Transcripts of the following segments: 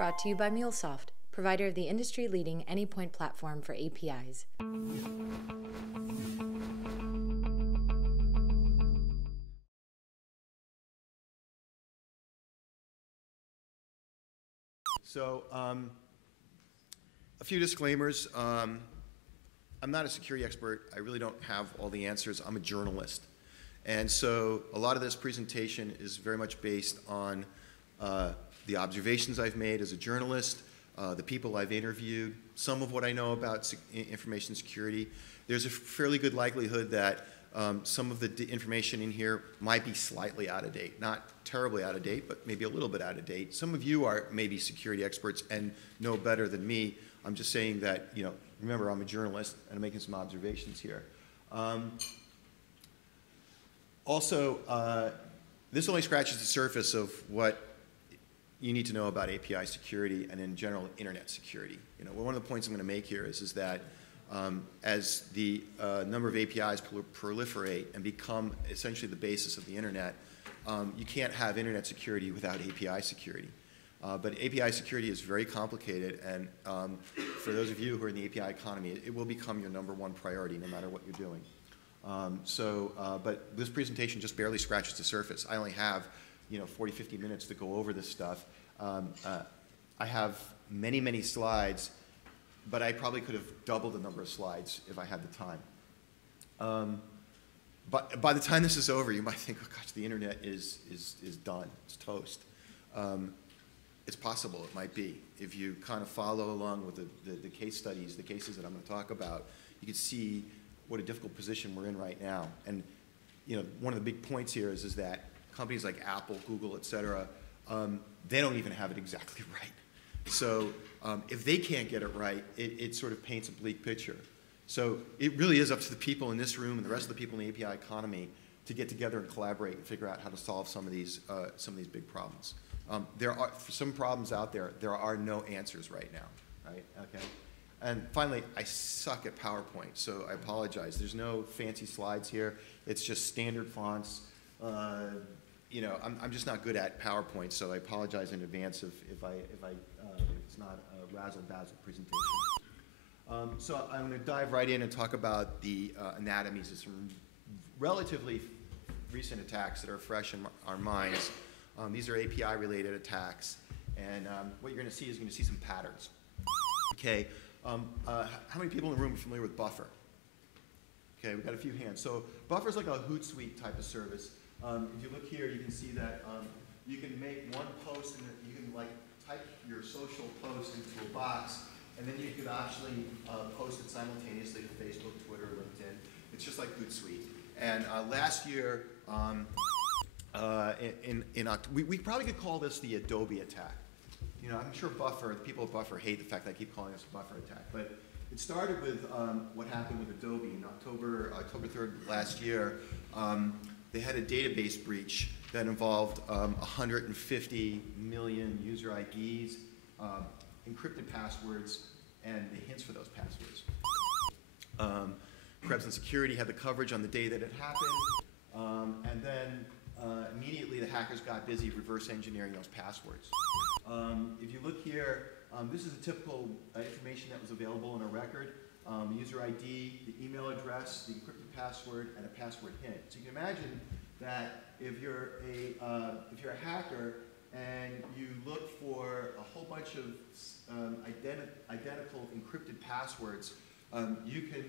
Brought to you by MuleSoft, provider of the industry-leading Anypoint platform for APIs. So, a few disclaimers. I'm not a security expert. I really don't have all the answers. I'm a journalist. And so a lot of this presentation is very much based on the observations I've made as a journalist, the people I've interviewed, some of what I know about information security. There's a fairly good likelihood that some of the information in here might be slightly out of date. Not terribly out of date, but maybe a little bit out of date. Some of you are maybe security experts and know better than me. I'm just saying that, you know, remember, I'm a journalist and I'm making some observations here. This only scratches the surface of what you need to know about API security and in general internet security. You know, one of the points I'm going to make here is that as the number of APIs proliferate and become essentially the basis of the internet, you can't have internet security without API security. But API security is very complicated, and for those of you who are in the API economy, it will become your #1 priority no matter what you're doing. But this presentation just barely scratches the surface. I only have, 40, 50 minutes to go over this stuff. I have many, many slides, but I probably could have doubled the number of slides if I had the time. But by the time this is over, you might think, oh gosh, the internet is done, it's toast. It's possible, it might be. If you kind of follow along with the case studies, the cases that I'm going to talk about, you can see what a difficult position we're in right now. And one of the big points here is that companies like Apple, Google, et cetera, they don't even have it exactly right. So if they can't get it right, it sort of paints a bleak picture. So it really is up to the people in this room and the rest of the people in the API economy to get together and collaborate and figure out how to solve some of these big problems. There are, for some problems out there, there are no answers right now, right? Okay. And finally, I suck at PowerPoint, so I apologize. There's no fancy slides here. It's just standard fonts. I'm just not good at PowerPoint, so I apologize in advance if it's not a razzle-dazzle presentation. So I'm going to dive right in and talk about the anatomies of some relatively recent attacks that are fresh in our minds. These are API-related attacks, and what you're going to see is some patterns. Okay, how many people in the room are familiar with Buffer? Okay, we've got a few hands. So Buffer is like a Hootsuite type of service. If you look here, you can see that you can make one post, and you can type your social post into a box, and then you could actually post it simultaneously to Facebook, Twitter, LinkedIn. It's just like Hootsuite. And last year, we probably could call this the Adobe Attack. I'm sure the people at Buffer hate the fact that I keep calling this a Buffer Attack, but it started with what happened with Adobe in October 3rd last year. They had a database breach that involved 150 million user IDs, encrypted passwords, and the hints for those passwords. Krebs and Security had the coverage on the day that it happened, and then immediately the hackers got busy reverse engineering those passwords. If you look here, this is a typical information that was available in a record. User ID, the email address, the encrypted password, and a password hint. So you can imagine that if you're a hacker and you look for a whole bunch of identical encrypted passwords, you can,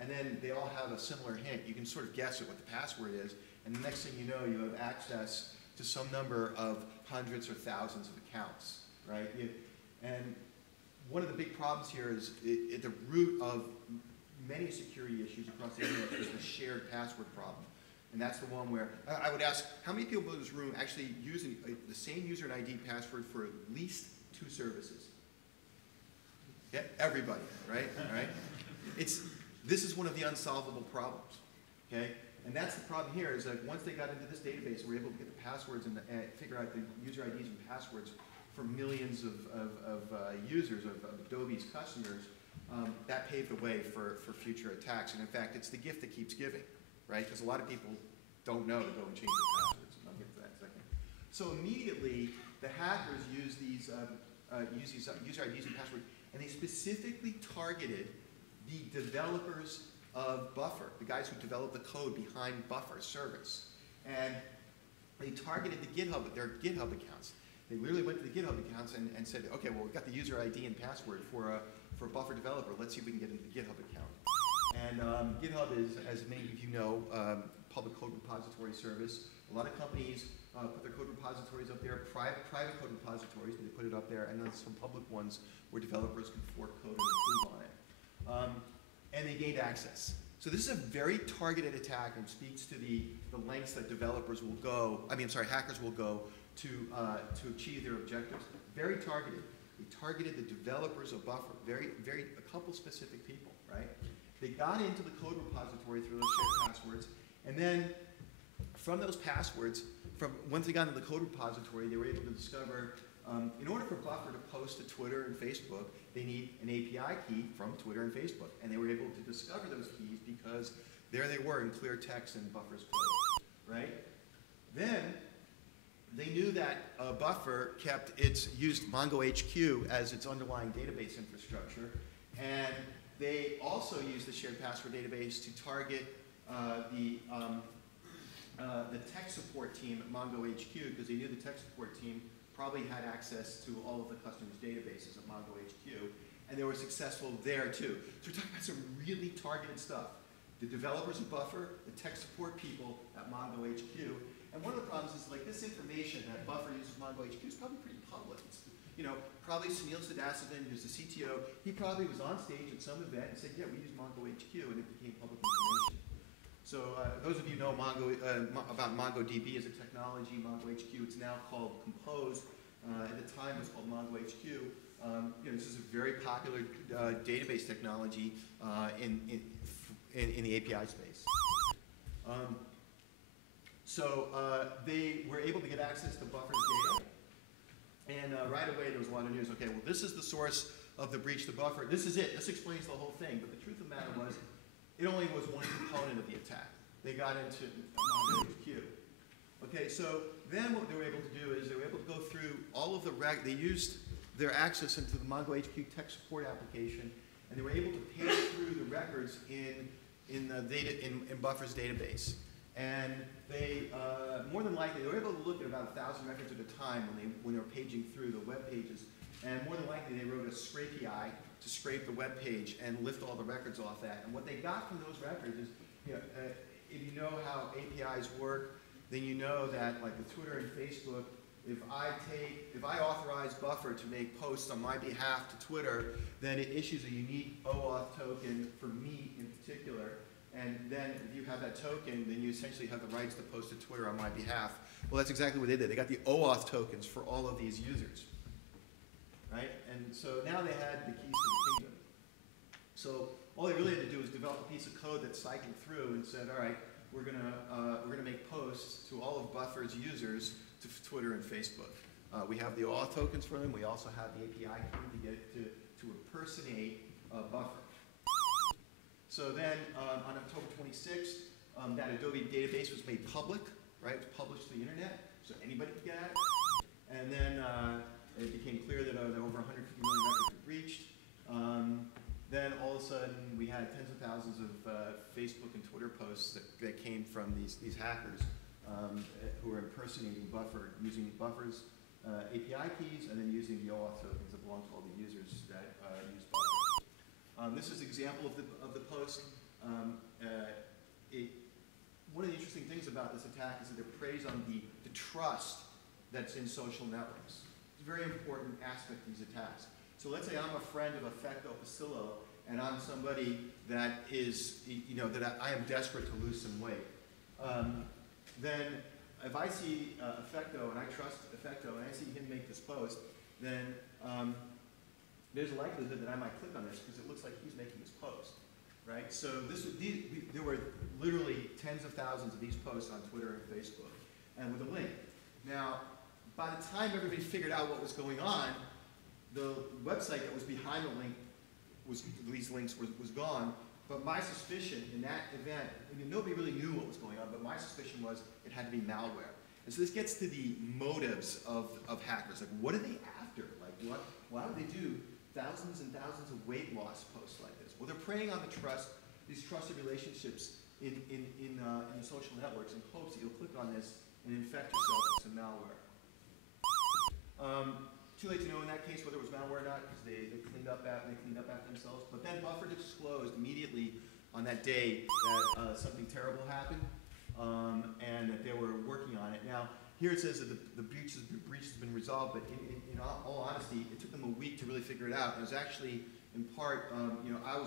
and then they all have a similar hint. You can sort of guess at what the password is, and the next thing you know, you have access to some number of hundreds or thousands of accounts, right? And one of the big problems here is at the root of many security issues across the internet is the shared password problem. And that's the one where I would ask, how many people in this room actually use the same user and ID password for at least 2 services? Yeah, everybody, right? All right? This is one of the unsolvable problems, okay? And that's the problem here is that once they got into this database, we're able to get the passwords and figure out the user IDs and passwords for millions of users, of Adobe's customers. That paved the way for future attacks. And in fact, it's the gift that keeps giving, right? Because a lot of people don't know to go and change their passwords. And I'll get to that in a second. So immediately, the hackers use these user IDs and password, and they specifically targeted the developers of Buffer, the guys who developed the code behind Buffer service. And they targeted their GitHub accounts. They literally went to the GitHub accounts and said, okay, well, we've got the user ID and password for a Buffer developer. Let's see if we can get into the GitHub account. And GitHub is, as many of you know, public code repository service. A lot of companies put their code repositories up there, private code repositories, they put it up there, and then some public ones where developers can fork code and improve on it. And they gained access. So this is a very targeted attack and speaks to the lengths that hackers will go to achieve their objectives. Very targeted. They targeted the developers of Buffer, a couple specific people, right? They got into the code repository through those shared passwords, and then from those passwords, once they got into the code repository, they were able to discover, in order for Buffer to post to Twitter and Facebook, they need an API key from Twitter and Facebook. And they were able to discover those keys because there they were in clear text in Buffer's code, right? Then they knew that Buffer used MongoHQ as its underlying database infrastructure, and they also used the shared password database to target the tech support team at MongoHQ, because they knew the tech support team probably had access to all of the customers' databases at MongoHQ, and they were successful there too. So we're talking about some really targeted stuff. The developers of Buffer, the tech support people at MongoHQ, and one of the problems is like this information that Buffer uses MongoHQ is probably pretty public. It's, probably Sunil Sadasivan, who's the CTO, he probably was on stage at some event and said, yeah, we use MongoHQ, and it became public information. So those of you know about MongoDB as a technology, MongoHQ, it's now called Compose. At the time it was called MongoHQ. This is a very popular database technology in the API space. So they were able to get access to Buffer's data. And right away there was a lot of news. Okay, well this is the source of the breach to Buffer. This is it. This explains the whole thing. But the truth of the matter was, it only was one component of the attack. They got into MongoHQ. Okay, so then what they were able to do is they were able to go through all of they used their access into the MongoHQ tech support application, and they were able to page through the records in Buffer's database. And they, more than likely, they were able to look at about 1,000 records at a time when they were paging through the web pages. And more than likely, they wrote a scrape API to scrape the web page and lift all the records off that. And what they got from those records is, if you know how APIs work, then you know that, like with Twitter and Facebook, if I authorize Buffer to make posts on my behalf to Twitter, then it issues a unique OAuth token for me in particular. And then if you have that token, then you essentially have the rights to post to Twitter on my behalf. Well, that's exactly what they did. They got the OAuth tokens for all of these users, right? And so now they had the keys to the kingdom. So all they really had to do was develop a piece of code that cycled through and said, all right, we're gonna make posts to all of Buffer's users to Twitter and Facebook. We have the OAuth tokens for them. We also have the API key to get to impersonate Buffer. So then on October 26th, that Adobe database was made public, right? It was published to the internet, so anybody could get at it. And then it became clear that over 150 million records were breached. Then all of a sudden, we had tens of thousands of Facebook and Twitter posts that came from these hackers who were impersonating Buffer, using Buffer's API keys and then using the OAuth tokens that belong to all the users that use Buffer. This is an example of the post. One of the interesting things about this attack is that it preys on the trust that's in social networks. It's a very important aspect of these attacks. So let's say I'm a friend of Factor Authentication, and I'm somebody that is, that I am desperate to lose some weight. Then if I see Factor and I trust Factor and I see him make this post, then there's a likelihood that I might click on this because it looks like he's making this post, right? So there were literally tens of thousands of these posts on Twitter and Facebook, and with a link. Now, by the time everybody figured out what was going on, the website that was behind the link these links was gone. But my suspicion in that event, nobody really knew what was going on, but my suspicion was it had to be malware. And so this gets to the motives of hackers. Like, what are they after? Like, why would they do thousands and thousands of weight loss posts like this? Well, they're preying on the trust, these trusted relationships in the social networks in hopes that you'll click on this and infect yourself with some malware. Too late to know in that case whether it was malware or not, because they cleaned up after themselves. But then Buffer disclosed immediately on that day that something terrible happened, and that they were working on it. Now, here it says that the breach has been resolved, but in all honesty, it took them a week to really figure it out. And it was actually, in part, I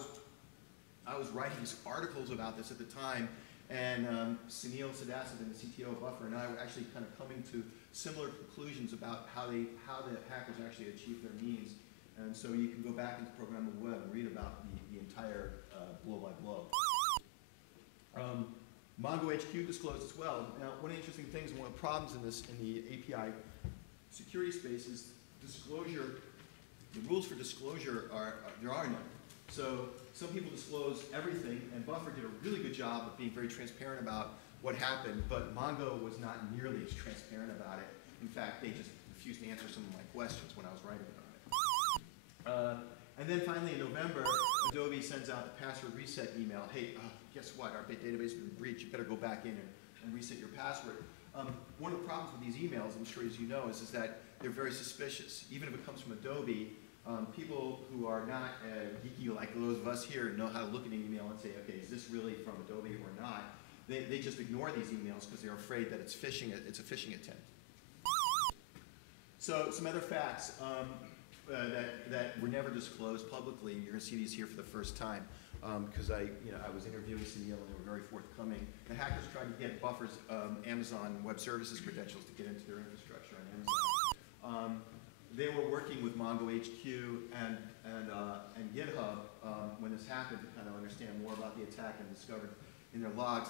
was writing articles about this at the time, and Sunil Sadasiv, the CTO of Buffer, and I were actually kind of coming to similar conclusions about how the hackers actually achieved their means. And so you can go back into ProgrammableWeb and read about the entire blow by blow. Mongo HQ disclosed as well. Now, one of the interesting things, and one of the problems in the API security space is disclosure. The rules for disclosure there are none. So some people disclose everything, and Buffer did a really good job of being very transparent about what happened, but Mongo was not nearly as transparent about it. In fact, they just refused to answer some of my questions when I was writing about it. And then finally in November, Adobe sends out the password reset email. Hey, guess what? Our database has been breached. You better go back in and reset your password. One of the problems with these emails, I'm sure as you know, is that they're very suspicious. Even if it comes from Adobe, people who are not geeky like those of us here know how to look at an email and say, okay, is this really from Adobe or not? They just ignore these emails because they're afraid that it's a phishing attempt. So some other facts that were never disclosed publicly, and you're going to see these here for the first time, because I was interviewing Sunil and they were very forthcoming. The hackers tried to get Buffer's Amazon Web Services credentials to get into their infrastructure on Amazon. They were working with Mongo HQ and GitHub when this happened to kind of understand more about the attack, and discovered in their logs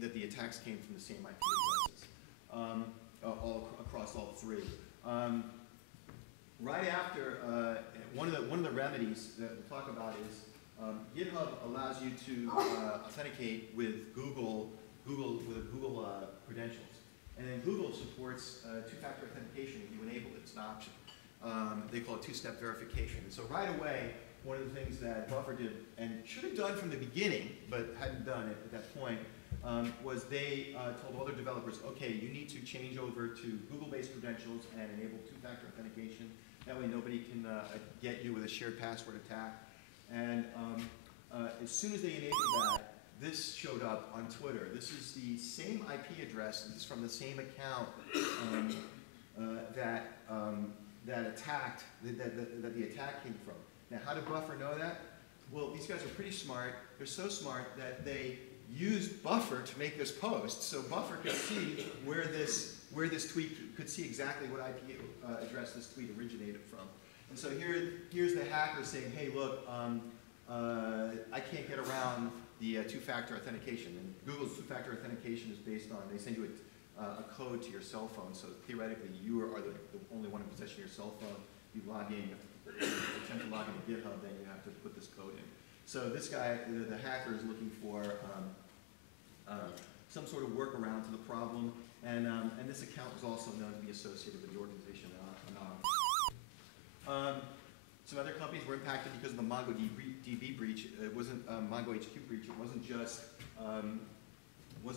that the attacks came from the same IP addresses all across all three. Right after, one of the remedies that we'll talk about is GitHub allows you to authenticate with Google credentials, and then Google supports two-factor authentication if you enable it. It's an option. They call it two-step verification. And so right away, one of the things that Buffer did, and should have done from the beginning, but hadn't done it at that point, was they told other developers, okay, you need to change over to Google-based credentials and enable two-factor authentication. That way nobody can get you with a shared password attack. And as soon as they enabled that, this showed up on Twitter. This is the same IP address. This is from the same account that the attack came from. Now, how did Buffer know that? Well, these guys are pretty smart. They're so smart that they used Buffer to make this post, so Buffer could see where this tweet could see exactly what IP address this tweet originated from. And so here's the hacker saying, hey, look, I can't get around the two-factor authentication. And Google's two-factor authentication is based on, they send you a code to your cell phone, so theoretically you are the only one in possession of your cell phone. You log in, attempt to log into GitHub, then you have to put this code in. So this guy, the hacker, is looking for some sort of workaround to the problem, and this account was also known to be associated with the organization Anonymous. Some other companies were impacted because of the MongoDB breach. It wasn't Mongo HQ breach. It wasn't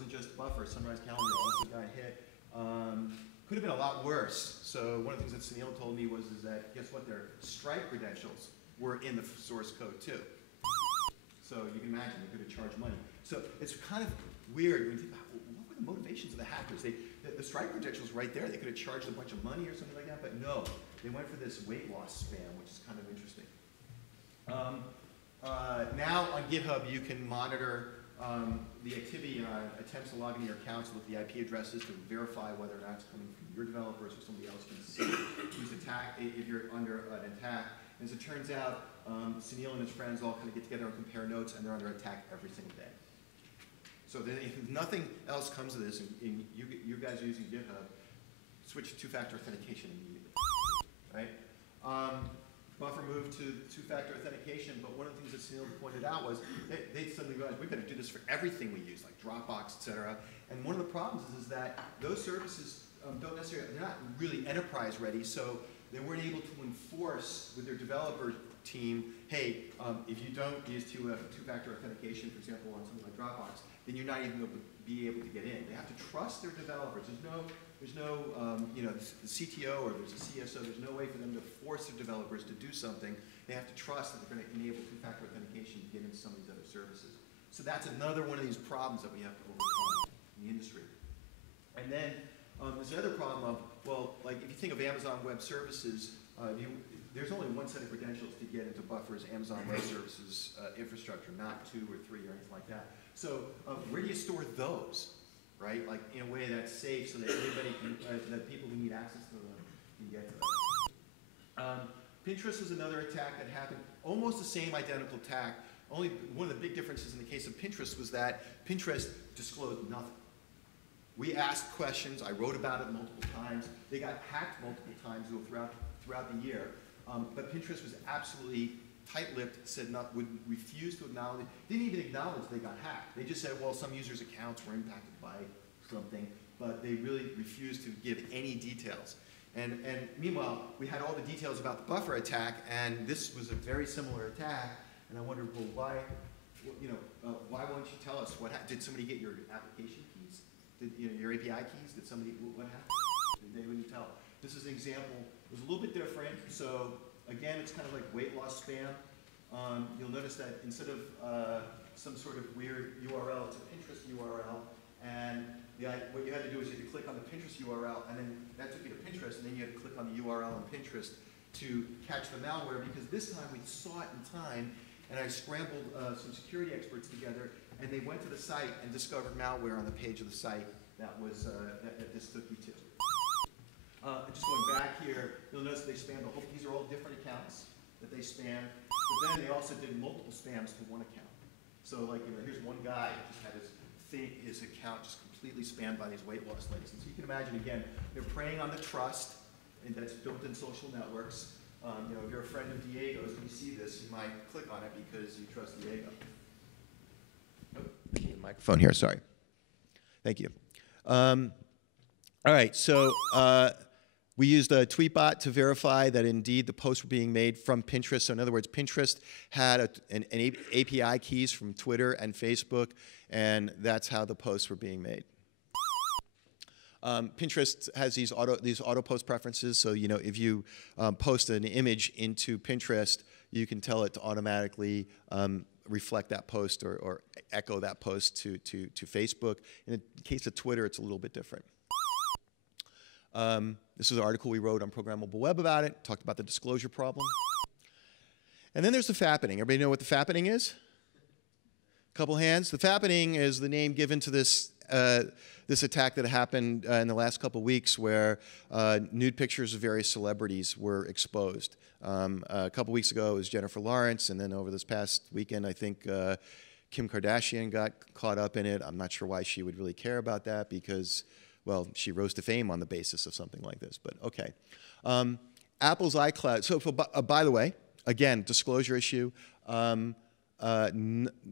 just Buffer. Sunrise Calendar also got hit. Could have been a lot worse. So one of the things that Sunil told me was that guess what? Their Stripe credentials were in the source code too. So you can imagine they could have charged money. So it's kind of weird when you think about what were the motivations of the hackers. The Stripe credentials right there. They could have charged a bunch of money or something like that, but no. They went for this weight loss spam, which is kind of interesting. Now on GitHub, you can monitor the activity on attempts to log into your accounts with the IP addresses to verify whether or not it's coming from your developers or somebody else can see who's attacked, if you're under an attack. As it turns out, Sunil and his friends all kind of get together and compare notes, and they're under attack every single day. So if nothing else comes of this, and you guys are using GitHub, switch to two-factor authentication immediately. Right? Buffer moved to two-factor authentication, but one of the things that Sunil pointed out was they suddenly realized we better do this for everything we use, like Dropbox, et cetera. And one of the problems is that those services don't necessarily, they're not really enterprise ready, so they weren't able to enforce with their developer team, hey, if you don't use two-factor authentication, for example, on something like Dropbox, then you're not even going to be able to get in. They have to trust their developers. There's no the CTO or there's a CSO. There's no way for them to force their developers to do something. They have to trust that they're going to enable two-factor authentication to get into some of these other services. So that's another one of these problems that we have to overcome in the industry. And then there's another problem of, well, like if you think of Amazon Web Services, there's only one set of credentials to get into Buffer's Amazon Web Services infrastructure, not 2 or 3 or anything like that. So where do you store those, right? Like in a way that's safe so that everybody can, that people who need access to them can get to them. Pinterest was another attack that happened, almost the same identical attack. Only one of the big differences in the case of Pinterest was that Pinterest disclosed nothing. We asked questions. I wrote about it multiple times. They got hacked multiple times throughout the year. But Pinterest was absolutely tight-lipped, said not, would refuse to acknowledge, didn't even acknowledge they got hacked. They just said, well, some users' accounts were impacted by something, but they really refused to give any details. And meanwhile, we had all the details about the Buffer attack, and this was a very similar attack. And I wondered, well, why won't you tell us did somebody get your application keys? Did your API keys? Did somebody? What happened? They wouldn't tell. This is an example. It was a little bit different. So again, it's kind of like weight loss spam. You'll notice that instead of some sort of weird URL, it's a Pinterest URL, and what you had to do is you had to click on the Pinterest URL, and then that took you to Pinterest, and then you had to click on the URL on Pinterest to catch the malware, because this time we saw it in time, and I scrambled some security experts together, and they went to the site and discovered malware on the page of the site that was that this took you to. Just going back here, you'll notice they spammed these are all different accounts that they spam, but then they also did multiple spams to one account. So like, here's one guy who just had his account just completely spammed by these weight loss links. And so you can imagine, again, they're preying on the trust and that's built in social networks. If you're a friend of Diego's and you see this, you might click on it because you trust Diego. Oh, the microphone here, sorry. Thank you. All right, so we used a tweetbot to verify that indeed the posts were being made from Pinterest. So in other words, Pinterest had an API keys from Twitter and Facebook, and that's how the posts were being made. Pinterest has these auto post preferences, so if you post an image into Pinterest, you can tell it to automatically reflect that post or echo that post to Facebook. In the case of Twitter, it's a little bit different. This is an article we wrote on ProgrammableWeb about it, talked about the disclosure problem. And then there's the fappening. Everybody know what the fappening is? Couple hands. The fappening is the name given to this this attack that happened in the last couple weeks where nude pictures of various celebrities were exposed. A couple weeks ago it was Jennifer Lawrence, and then over this past weekend I think Kim Kardashian got caught up in it. I'm not sure why she would really care about that because, well, she rose to fame on the basis of something like this, but okay. Apple's iCloud, so by the way, again, disclosure issue,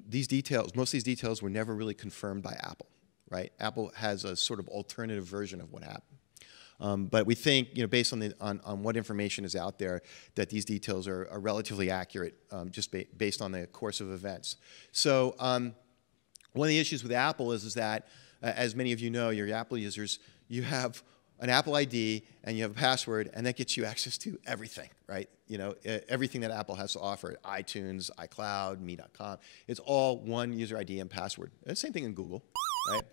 these details, most of these details were never really confirmed by Apple. Right? Apple has a sort of alternative version of what happened. But we think, based on what information is out there, that these details are relatively accurate, just based on the course of events. So one of the issues with Apple is that, as many of you know, your Apple users, you have an Apple ID and you have a password, and that gets you access to everything, right? Everything that Apple has to offer, iTunes, iCloud, me.com, it's all one user ID and password. And the same thing in Google, right?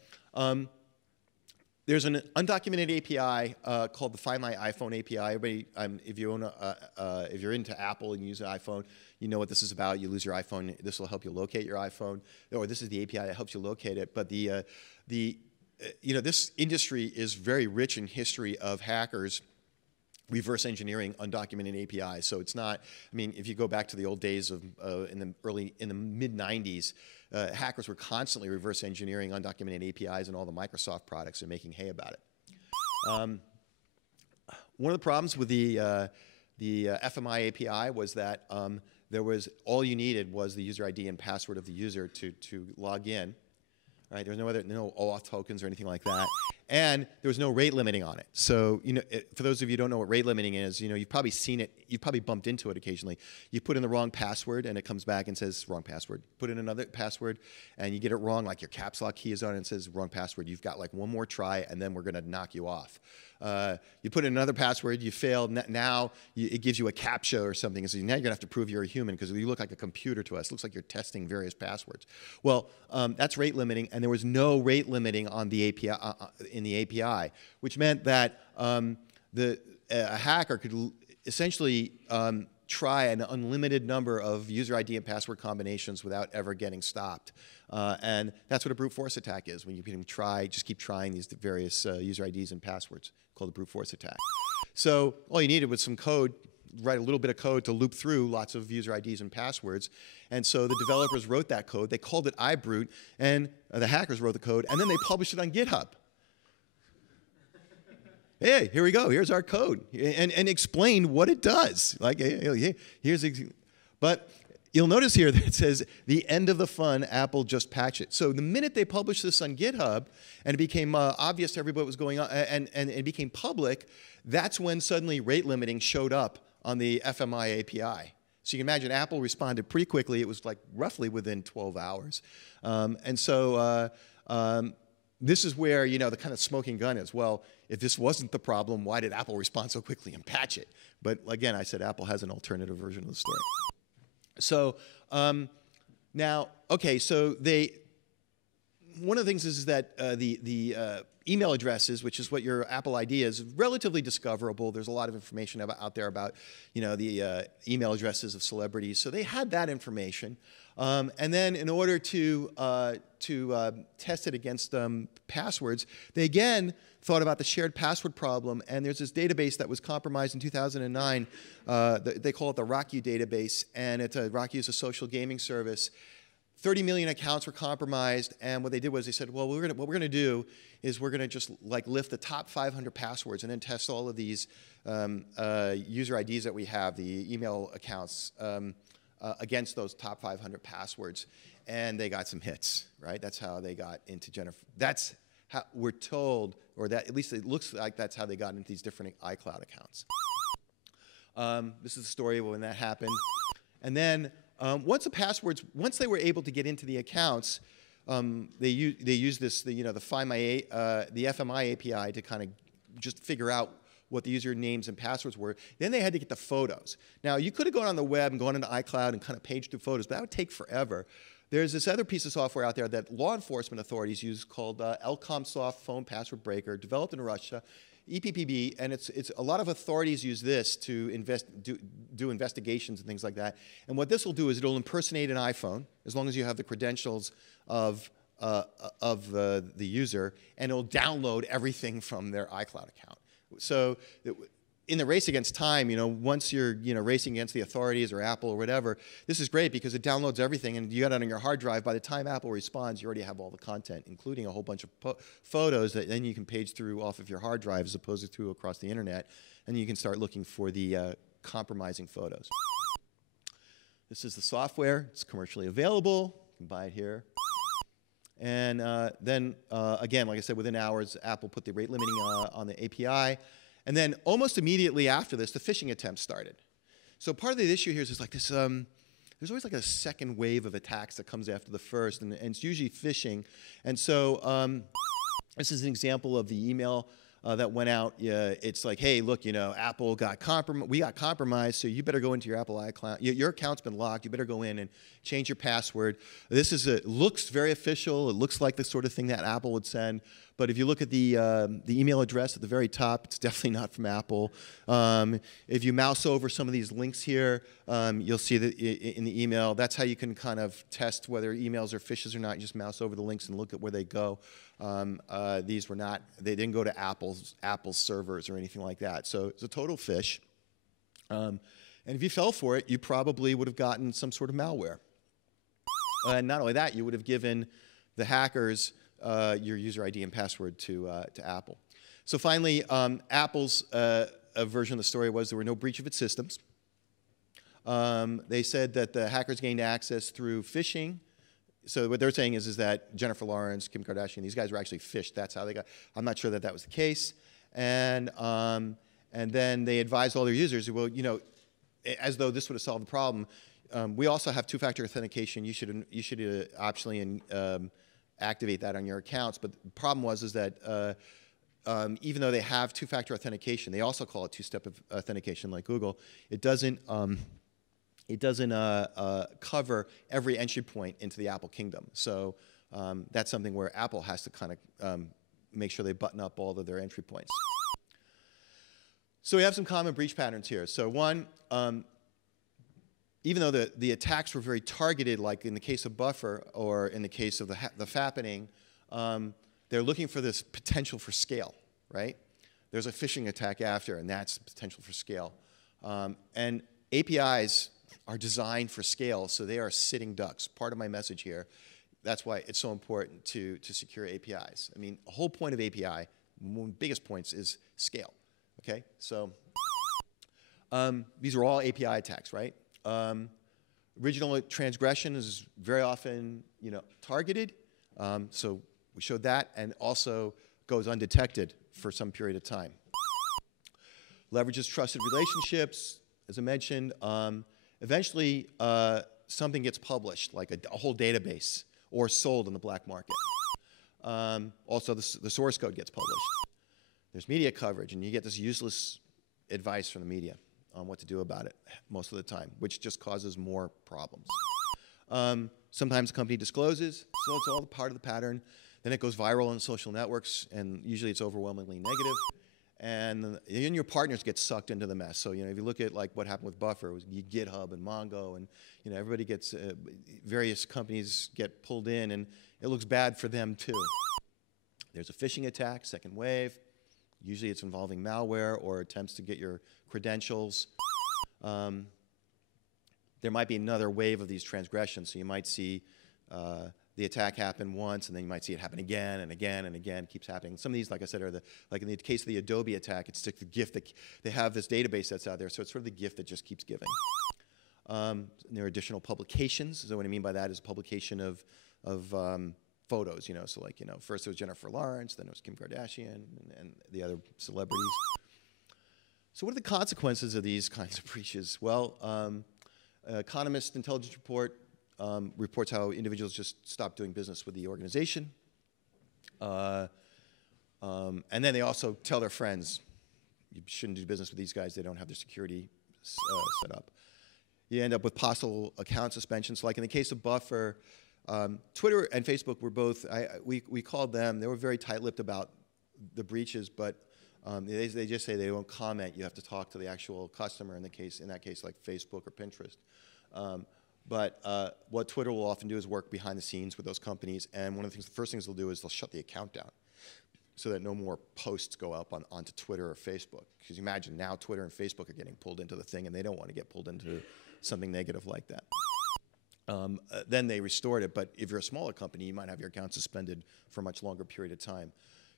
There's an undocumented API called the Find My iPhone API. Everybody, if you're into Apple and you use an iPhone, you know what this is about. You lose your iPhone, this will help you locate your iPhone, or this is the API that helps you locate it. But this industry is very rich in history of hackers reverse engineering undocumented APIs. So it's not, if you go back to the old days of in the mid-90s, hackers were constantly reverse engineering undocumented APIs and all the Microsoft products and making hay about it. One of the problems with the FMI API was that all you needed was the user ID and password of the user to log in. Right? There's no OAuth tokens or anything like that. And there was no rate limiting on it. So, for those of you who don't know what rate limiting is, you've probably seen it, you've probably bumped into it occasionally. You put in the wrong password and it comes back and says wrong password. Put in another password and you get it wrong, like your caps lock key is on it and it says wrong password. You've got like one more try and then we're going to knock you off. You put in another password, you failed, now it gives you a CAPTCHA or something. So now you're going to have to prove you're a human because you look like a computer to us. It looks like you're testing various passwords. Well, that's rate limiting, and there was no rate limiting on the API, in the API, which meant that a hacker could essentially try an unlimited number of user ID and password combinations without ever getting stopped. And that's what a brute force attack is, when you can just keep trying these various user IDs and passwords, called a brute force attack. So all you needed was some code, write a little bit of code to loop through lots of user IDs and passwords. And so the developers wrote that code, they called it iBrute, and the hackers wrote the code, and then they published it on GitHub. Hey, here we go. Here's our code, and explain what it does. Like, but you'll notice here that it says the end of the fun. Apple just patched it. So the minute they published this on GitHub, and it became obvious to everybody what was going on, and it became public, that's when suddenly rate limiting showed up on the FMI API. So you can imagine Apple responded pretty quickly. It was like roughly within 12 hours, and so. This is where, the kind of smoking gun is. Well, if this wasn't the problem, why did Apple respond so quickly and patch it? But again, I said Apple has an alternative version of the story. So now, okay, so one of the things is that the email addresses, which is what your Apple ID is, relatively discoverable. There's a lot of information out there about, the email addresses of celebrities. So they had that information. And then in order to test it against passwords, they again thought about the shared password problem. And there's this database that was compromised in 2009. They call it the RockU database. And RockU is a social gaming service. 30 million accounts were compromised. And what they did was they said, well, what we're going to do is we're going to just lift the top 500 passwords and then test all of these user IDs that we have, the email accounts, against those top 500 passwords, and they got some hits, right? That's how they got into Jennifer. That's how we're told, or that at least it looks like that's how they got into these different iCloud accounts. This is the story of when that happened. And then once they were able to get into the accounts, they used this, the FMI API to kind of just figure out what the user names and passwords were. Then they had to get the photos. Now, you could have gone on the web and gone into iCloud and kind of paged through photos, but that would take forever. There's this other piece of software out there that law enforcement authorities use called Elcomsoft Phone Password Breaker, developed in Russia, EPPB, and it's a lot of authorities use this to do investigations and things like that. And what this will do is it'll impersonate an iPhone, as long as you have the credentials of the user, and it'll download everything from their iCloud account. So in the race against time, once you're racing against the authorities or Apple or whatever, this is great because it downloads everything, and you got it on your hard drive. By the time Apple responds, you already have all the content, including a whole bunch of photos that then you can page through off of your hard drive as opposed to through across the internet, and you can start looking for the compromising photos. This is the software. It's commercially available. You can buy it here. And then, again, like I said, within hours, Apple put the rate limiting on the API. And then almost immediately after this, the phishing attempts started. So part of the issue here is like this, there's always like a second wave of attacks that comes after the first, and it's usually phishing. And so this is an example of the email that went out. It's like, hey, look, Apple we got compromised, so you better go into your Apple iCloud. Your account's been locked. You better go in and change your password. This looks very official. It looks like the sort of thing that Apple would send. But if you look at the email address at the very top, it's definitely not from Apple. If you mouse over some of these links here, you'll see that in the email. That's how you can kind of test whether emails are phishes or not. You just mouse over the links and look at where they go. These were not, they didn't go to Apple's servers or anything like that. So it's a total phish. And if you fell for it, you probably would have gotten some sort of malware. And not only that, you would have given the hackers your user ID and password to Apple. So finally, Apple's version of the story was there were no breach of its systems. They said that the hackers gained access through phishing, so what they're saying is that Jennifer Lawrence, Kim Kardashian, these guys were actually phished. That's how they got. I'm not sure that that was the case. And then they advised all their users, well, you know, as though this would have solved the problem. We also have two-factor authentication. You should optionally activate that on your accounts. But the problem was that even though they have two-factor authentication, they also call it two-step authentication like Google. It doesn't cover every entry point into the Apple kingdom. So that's something where Apple has to kind of make sure they button up all of their entry points. So we have some common breach patterns here. So one, even though the attacks were very targeted, like in the case of Buffer or in the case of the fappening, they're looking for this potential for scale, right? There's a phishing attack after, and that's potential for scale. And APIs are designed for scale, so they are sitting ducks. Part of my message here, that's why it's so important to secure APIs. I mean, the whole point of API, one of the biggest points is scale, okay? So these are all API attacks, right? Original transgression is very often, you know, targeted. So we showed that, and also goes undetected for some period of time. Leverages trusted relationships, as I mentioned. Eventually, something gets published, like a whole database, or sold in the black market. Also, the source code gets published. There's media coverage, and you get this useless advice from the media on what to do about it most of the time, which just causes more problems. Sometimes the company discloses, so it's all part of the pattern. Then it goes viral on social networks, and usually it's overwhelmingly negative. And your partners get sucked into the mess. So, you know, if you look at like what happened with Buffer, it was GitHub and Mongo, and you know, everybody gets, various companies get pulled in, and it looks bad for them too. There's a phishing attack, second wave. Usually it's involving malware or attempts to get your credentials. There might be another wave of these transgressions, so you might see the attack happen once, and then you might see it happen again and again and again. It keeps happening. Some of these, like I said, are like in the case of the Adobe attack, it's just the gift that they have this database that's out there, so it's sort of the gift that just keeps giving. There are additional publications. So what I mean by that is publication of photos. You know, so like, you know, first it was Jennifer Lawrence, then it was Kim Kardashian, and the other celebrities. So what are the consequences of these kinds of breaches? Well, Economist Intelligence Report reports how individuals just stop doing business with the organization. And then they also tell their friends, you shouldn't do business with these guys, they don't have their security set up. You end up with possible account suspensions. Like in the case of Buffer, Twitter and Facebook were both, we called them, they were very tight-lipped about the breaches, but they just say they won't comment. You have to talk to the actual customer in that case, like Facebook or Pinterest. But what Twitter will often do is work behind the scenes with those companies, and one of the first things they'll do is they'll shut the account down so that no more posts go up onto Twitter or Facebook. Because imagine now Twitter and Facebook are getting pulled into the thing, and they don't want to get pulled into something negative like that. Then they restored it, but if you're a smaller company, you might have your account suspended for a much longer period of time.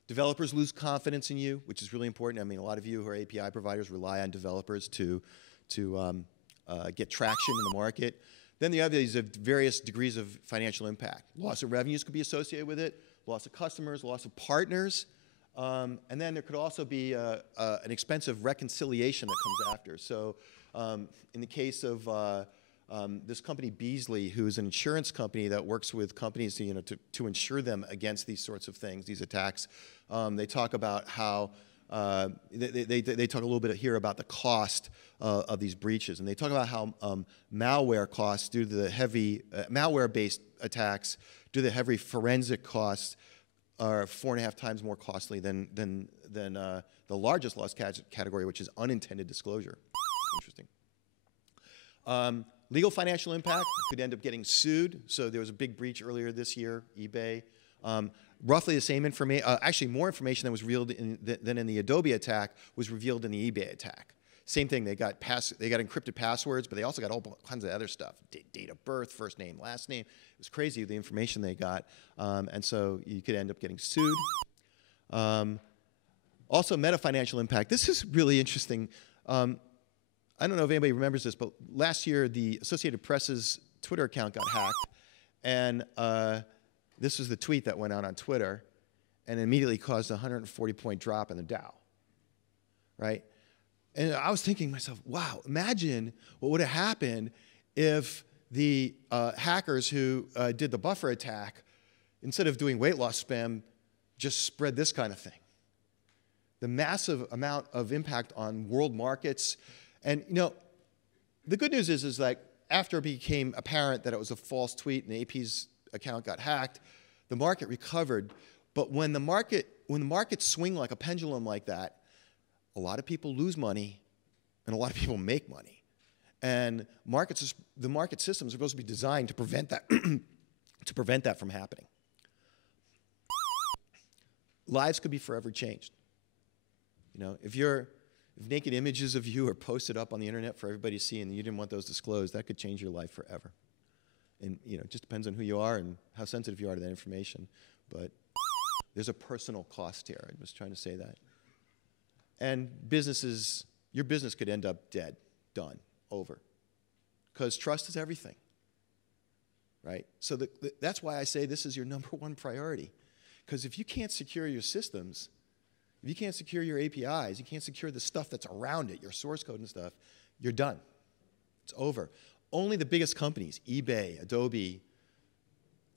Developers lose confidence in you, which is really important. I mean, a lot of you who are API providers rely on developers to get traction in the market. Then the other is various degrees of financial impact. Loss of revenues could be associated with it, loss of customers, loss of partners, and then there could also be an expensive reconciliation that comes after. So in the case of this company Beasley, who's an insurance company that works with companies to insure them against these sorts of things, these attacks, they talk about how they talk a little bit here about the cost of these breaches, and they talk about how malware costs due to the heavy malware-based attacks, due to the heavy forensic costs, are 4.5 times more costly than the largest loss category, which is unintended disclosure. Interesting. Legal financial impact, could end up getting sued. So there was a big breach earlier this year, eBay. Roughly the same information, actually more information that was revealed than in the Adobe attack was revealed in the eBay attack. Same thing, they got encrypted passwords, but they also got all kinds of other stuff. Date of birth, first name, last name. It was crazy the information they got. And so you could end up getting sued. Also meta financial impact. This is really interesting. I don't know if anybody remembers this, but last year the Associated Press's Twitter account got hacked. And this was the tweet that went out on Twitter, and immediately caused a 140-point drop in the Dow, right? And I was thinking to myself, wow, imagine what would have happened if the hackers who did the buffer attack, instead of doing weight loss spam, just spread this kind of thing. The massive amount of impact on world markets. And you know, the good news is like after it became apparent that it was a false tweet and AP's account got hacked, the market recovered. But when the markets swing like a pendulum like that, a lot of people lose money and a lot of people make money. And the market systems are supposed to be designed to prevent that, to prevent that from happening. Lives could be forever changed. You know, if naked images of you are posted up on the internet for everybody to see and you didn't want those disclosed, that could change your life forever. And you know, it just depends on who you are and how sensitive you are to that information. But there's a personal cost here. I was trying to say that. And businesses, your business could end up dead, done, over. Because trust is everything, right? So that's why I say this is your #1 priority. Because if you can't secure your systems, if you can't secure your APIs, you can't secure the stuff that's around it, your source code and stuff, you're done. It's over. Only the biggest companies, eBay, Adobe,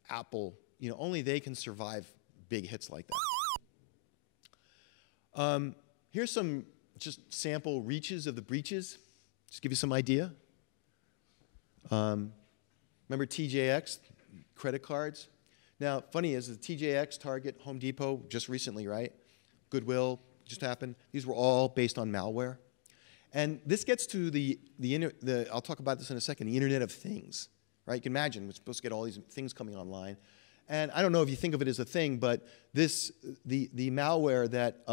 Apple, you know, only they can survive big hits like that. Here's some just sample reaches of the breaches, just give you some idea. Remember TJX, credit cards? Now, funny is the TJX, Target, Home Depot, just recently, right? Goodwill, just happened. These were all based on malware. And this gets to I'll talk about this in a second, the Internet of Things, right? You can imagine we're supposed to get all these things coming online. And I don't know if you think of it as a thing, but the malware that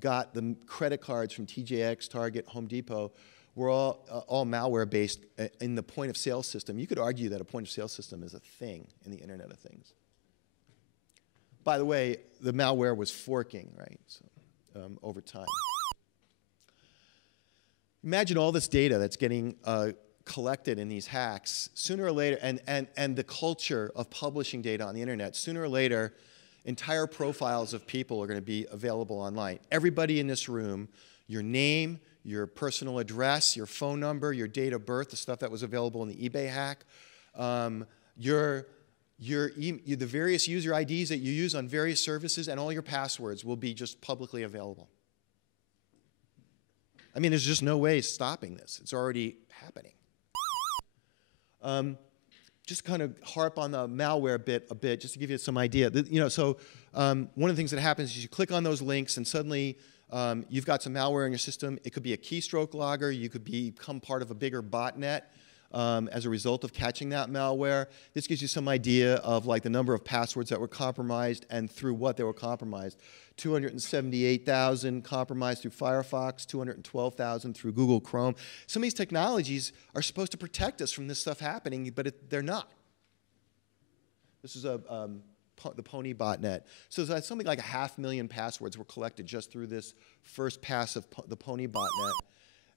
got the credit cards from TJX, Target, Home Depot were all malware based in the point of sale system. You could argue that a point of sale system is a thing in the Internet of Things. By the way, the malware was forking, right, so, over time. Imagine all this data that's getting collected in these hacks. Sooner or later, and the culture of publishing data on the internet, sooner or later, entire profiles of people are going to be available online. Everybody in this room, your name, your personal address, your phone number, your date of birth, the stuff that was available in the eBay hack, the various user IDs that you use on various services, and all your passwords will be just publicly available. I mean, there's just no way stopping this. It's already happening. Just kind of harp on the malware bit a bit, just to give you some idea. You know, so one of the things that happens is you click on those links, and suddenly you've got some malware in your system. It could be a keystroke logger. You could become part of a bigger botnet as a result of catching that malware. This gives you some idea of like the number of passwords that were compromised and through what they were compromised. 278,000 compromised through Firefox, 212,000 through Google Chrome. Some of these technologies are supposed to protect us from this stuff happening, but they're not. This is the Pony botnet. So something like 500,000 passwords were collected just through this first pass of the Pony botnet.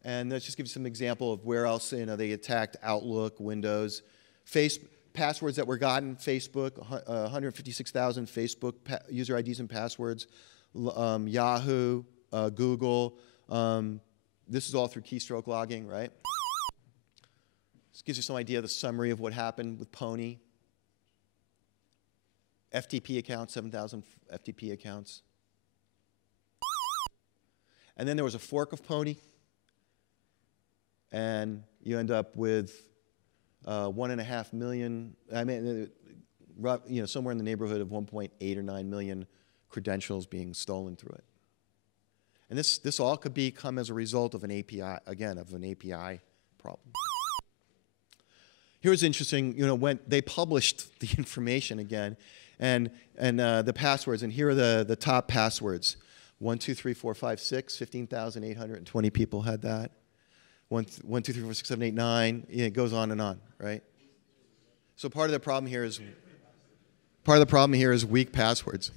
And let's just give you some example of where else they attacked Outlook, Windows, passwords that were gotten, Facebook, 156,000 Facebook user IDs and passwords, Yahoo, Google. This is all through keystroke logging, right? This gives you some idea of the summary of what happened with Pony. FTP accounts, 7,000 FTP accounts. And then there was a fork of Pony. And you end up with 1.5 million, I mean, somewhere in the neighborhood of 1.8 or 9 million credentials being stolen through it. And this all could come as a result of an API, again, of an API problem. Here's interesting, when they published the information again, and the passwords, and here are the top passwords. 1, 2, 3, 4, 5, 6, 15,820 people had that. 1, 2, 3, 4, 6, 7, 8, 9. Yeah, it goes on, right? So part of the problem here is weak passwords.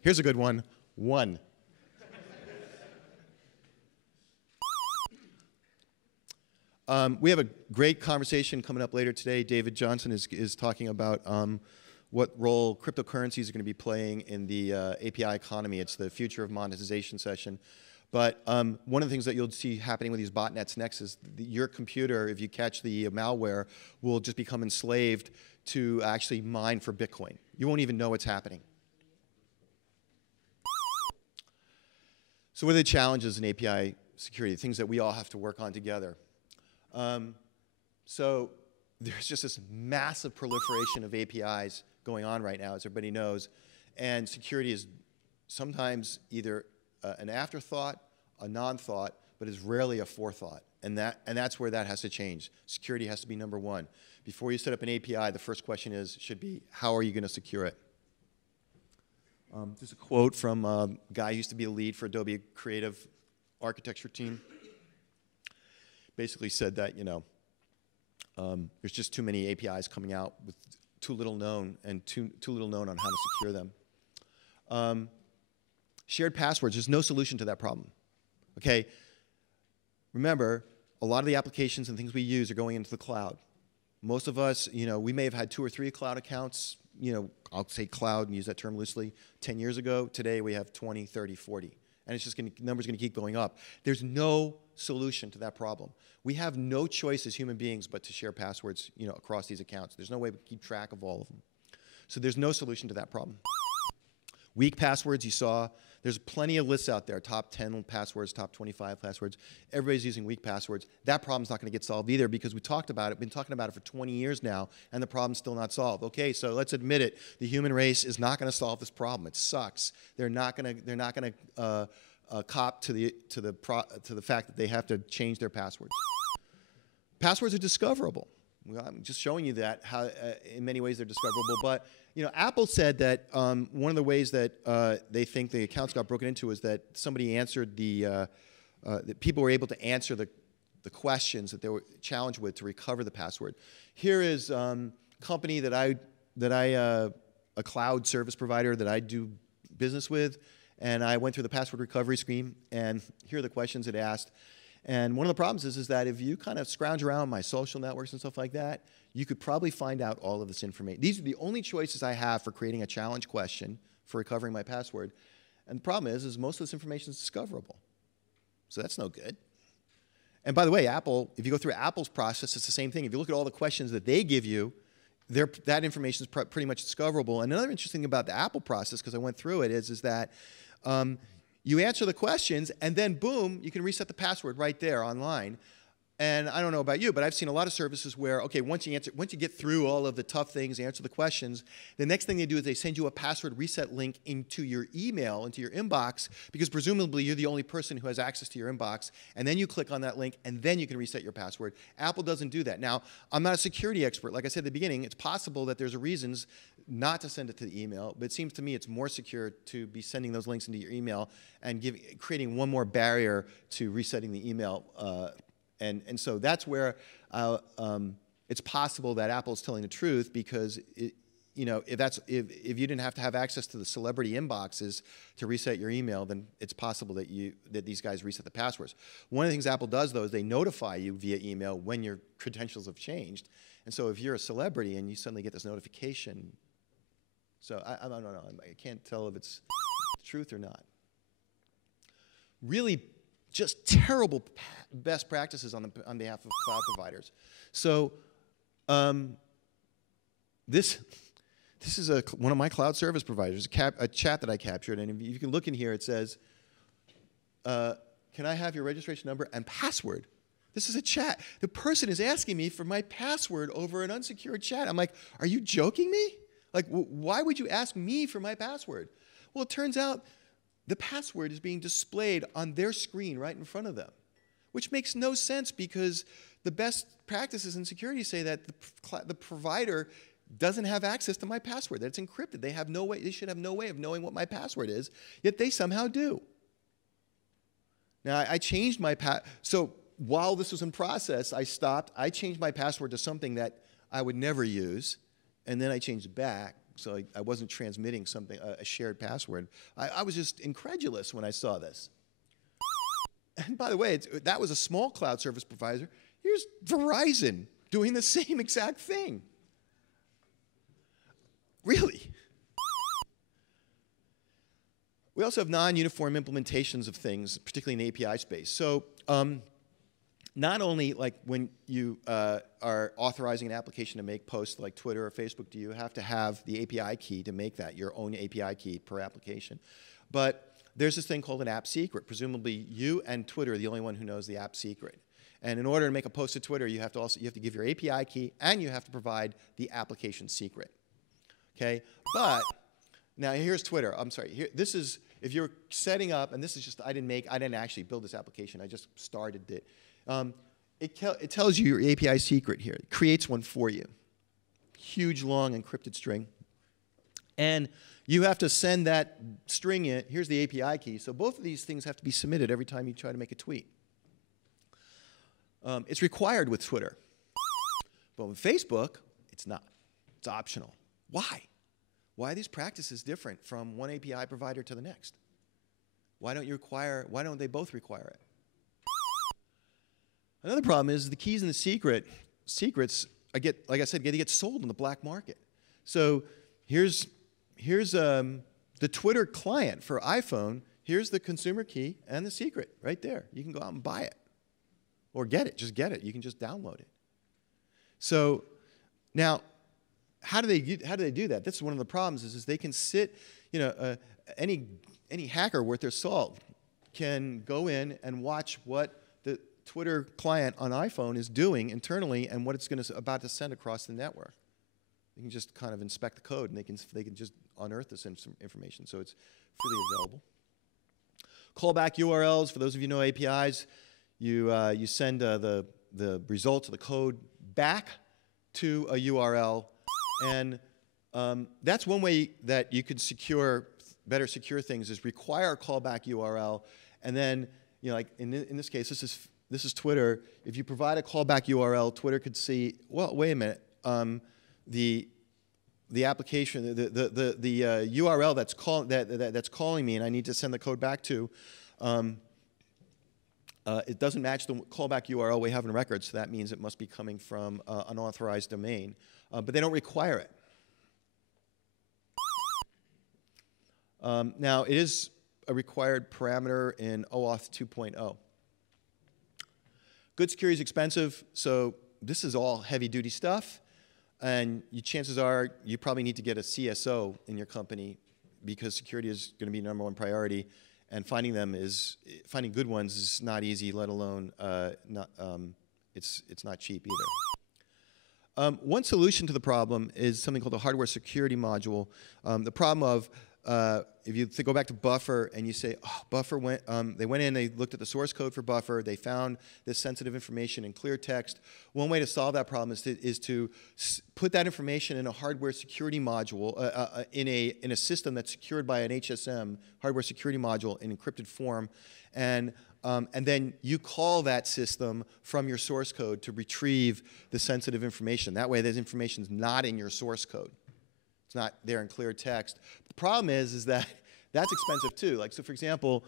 Here's a good one. 1. We have a great conversation coming up later today. David Johnson is talking about what role cryptocurrencies are going to be playing in the API economy. It's the future of monetization session. But one of the things that you'll see happening with these botnets next is your computer, if you catch the malware, will just become enslaved to actually mine for Bitcoin. You won't even know what's happening. So what are the challenges in API security, things that we all have to work on together? So there's just this massive proliferation of APIs going on right now, as everybody knows, and security is sometimes either an afterthought, a non-thought, but is rarely a forethought, and that's where that has to change. Security has to be number one. Before you set up an API, the first question should be, how are you going to secure it? There's a quote from a guy who used to be a lead for Adobe Creative Architecture team. Basically said that, there's just too many APIs coming out with too little known and too little known on how to secure them. Shared passwords, there's no solution to that problem. Okay? Remember, a lot of the applications and things we use are going into the cloud. Most of us, we may have had 2 or 3 cloud accounts. I'll say cloud and use that term loosely. 10 years ago, today we have 20, 30, 40. And it's just numbers going to keep going up. There's no solution to that problem. We have no choice as human beings but to share passwords, across these accounts. There's no way we can keep track of all of them. So there's no solution to that problem. Weak passwords, you saw. There's plenty of lists out there, top 10 passwords, top 25 passwords. Everybody's using weak passwords. That problem's not going to get solved either because we talked about it, been talking about it for 20 years now, and the problem's still not solved. Okay, so let's admit it. The human race is not going to solve this problem. It sucks. They're not going to cop to the fact that they have to change their passwords. Passwords are discoverable. I'm just showing you that how in many ways they're discoverable. But Apple said that one of the ways that they think the accounts got broken into is that somebody answered that people were able to answer the questions that they were challenged with to recover the password. Here is a company a cloud service provider that I do business with, and I went through the password recovery screen, and here are the questions it asked. And one of the problems is that if you kind of scrounge around my social networks and stuff like that, you could probably find out all of this information. These are the only choices I have for creating a challenge question for recovering my password. And the problem is most of this information is discoverable. So that's no good. And by the way, Apple, if you go through Apple's process, it's the same thing. If you look at all the questions that they give you, that information is pretty much discoverable. And another interesting thing about the Apple process, because I went through it, is that you answer the questions, and then boom, you can reset the password right there online. And I don't know about you, but I've seen a lot of services where, okay, once you get through all of the tough things, answer the questions, the next thing they do is they send you a password reset link into your email, into your inbox, because presumably you're the only person who has access to your inbox, and then you click on that link, and then you can reset your password. Apple doesn't do that. Now, I'm not a security expert. Like I said at the beginning, it's possible that there's reasons not to send it to the email, but it seems to me it's more secure to be sending those links into your email and creating one more barrier to resetting the email. And so that's where it's possible that Apple's telling the truth, because if you didn't have to have access to the celebrity inboxes to reset your email, then it's possible that these guys reset the passwords. One of the things Apple does, though, is they notify you via email when your credentials have changed. And so if you're a celebrity and you suddenly get this notification, so I don't know, I can't tell if it's the truth or not. Really just terrible best practices on behalf of cloud providers. So this is one of my cloud service providers, a chat that I captured, and if you can look in here, it says, can I have your registration number and password? This is a chat. The person is asking me for my password over an unsecured chat. I'm like, are you joking me? Like, why would you ask me for my password? Well, it turns out the password is being displayed on their screen right in front of them, which makes no sense because the best practices in security say that the provider doesn't have access to my password, that it's encrypted. They should have no way of knowing what my password is, yet they somehow do. Now, I changed my so while this was in process, I changed my password to something that I would never use, and then I changed it back. So I wasn't transmitting a shared password. I was just incredulous when I saw this. And by the way, that was a small cloud service provider. Here's Verizon doing the same exact thing. Really? We also have non-uniform implementations of things, particularly in the API space. So not only like when you are authorizing an application to make posts like Twitter or Facebook, do you have to have the API key to make that your own API key per application. But there's this thing called an app secret. Presumably you and Twitter are the only one who knows the app secret. And in order to make a post to Twitter, you have to give your API key and you have to provide the application secret. Okay? But now here's Twitter. I'm sorry. Here, this is if you're setting up, and this is just I didn't actually build this application. I just started it. It tells you your API secret here. It creates one for you. Huge, long, encrypted string. And you have to send that string in. Here's the API key. So both of these things have to be submitted every time you try to make a tweet. It's required with Twitter. But with Facebook, it's not. It's optional. Why? Why are these practices different from one API provider to the next? Why don't they both require it? Another problem is the keys and the secrets like I said, get sold in the black market. So here's the Twitter client for iPhone. Here's the consumer key and the secret right there. You can go out and buy it. Or just get it. You can just download it. So now, how do they do that? That's one of the problems is they can sit, any hacker worth their salt can go in and watch what the Twitter client on iPhone is doing internally and what it's about to send across the network. They can just kind of inspect the code and they can just unearth this information. So it's freely available. Callback URLs, for those of you who know APIs, you send the results of the code back to a URL, and that's one way that you could better secure things is require a callback URL, and then like in this case, this is Twitter. If you provide a callback URL, Twitter could see, well, wait a minute, the application, the URL that's calling me, and I need to send the code back to. It doesn't match the callback URL we have in record, so that means it must be coming from an unauthorized domain. But they don't require it. Now, it is a required parameter in OAuth 2.0. Good security is expensive, so this is all heavy-duty stuff. And chances are you probably need to get a CSO in your company because security is going to be number one priority. And finding good ones is not easy, let alone it's not cheap either. One solution to the problem is something called the hardware security module. The problem of if you go back to Buffer and you say, oh, Buffer they went in, they looked at the source code for Buffer, they found this sensitive information in clear text. One way to solve that problem is to put that information in a hardware security module, in a system that's secured by an HSM, hardware security module in encrypted form, and then you call that system from your source code to retrieve the sensitive information. That way, this information is not in your source code. It's not there in clear text. The problem is that that's expensive too. Like, so for example,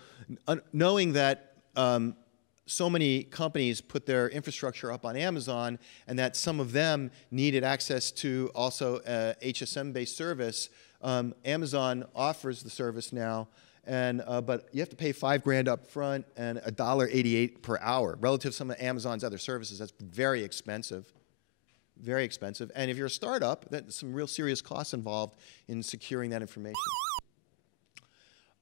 knowing that so many companies put their infrastructure up on Amazon and that some of them needed access to also a HSM-based service, Amazon offers the service now, but you have to pay $5,000 up front and $1.88 per hour. Relative to some of Amazon's other services, that's very expensive. Very expensive. And if you're a startup, there's some real serious costs involved in securing that information.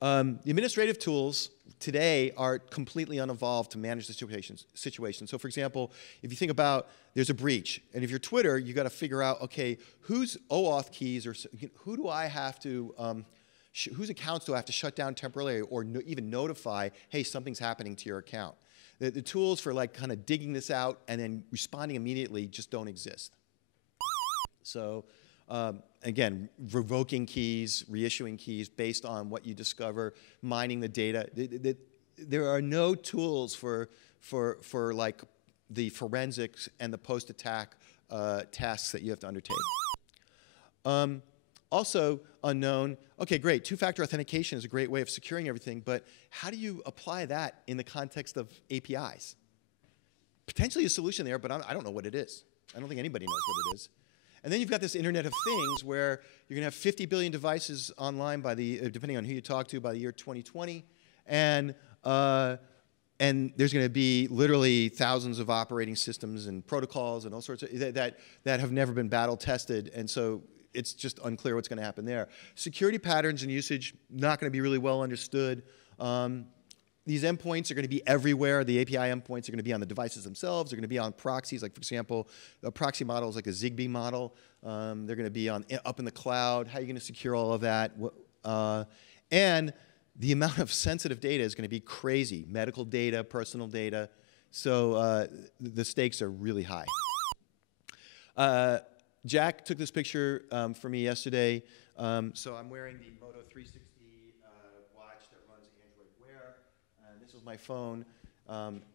The administrative tools today are completely unevolved to manage the situation. So for example, if you think about there's a breach, and if you're Twitter, you've got to figure out, okay, whose OAuth keys or who do I have to, whose accounts do I have to shut down temporarily or even notify, hey, something's happening to your account. The tools for like kind of digging this out and then responding immediately just don't exist. So again, revoking keys, reissuing keys based on what you discover, mining the data. There are no tools for like the forensics and the post-attack tasks that you have to undertake. Also unknown, okay, great, two-factor authentication is a great way of securing everything, but how do you apply that in the context of APIs? potentially a solution there, but I don't know what it is. I don't think anybody knows what it is. And then you've got this Internet of Things where you're going to have 50 billion devices online by the, depending on who you talk to, by the year 2020. And there's going to be literally thousands of operating systems and protocols and all sorts of that have never been battle tested. And so it's just unclear what's going to happen there. Security patterns and usage, not going to be really well understood. These endpoints are going to be everywhere. The API endpoints are going to be on the devices themselves. They're going to be on proxies. Like, for example, a proxy model is like a Zigbee model. They're going to be up in the cloud. How are you going to secure all of that? And the amount of sensitive data is going to be crazy. Medical data, personal data. So the stakes are really high. Jack took this picture for me yesterday. So I'm wearing the Moto 360 watch that runs Android Wear. And this was my phone.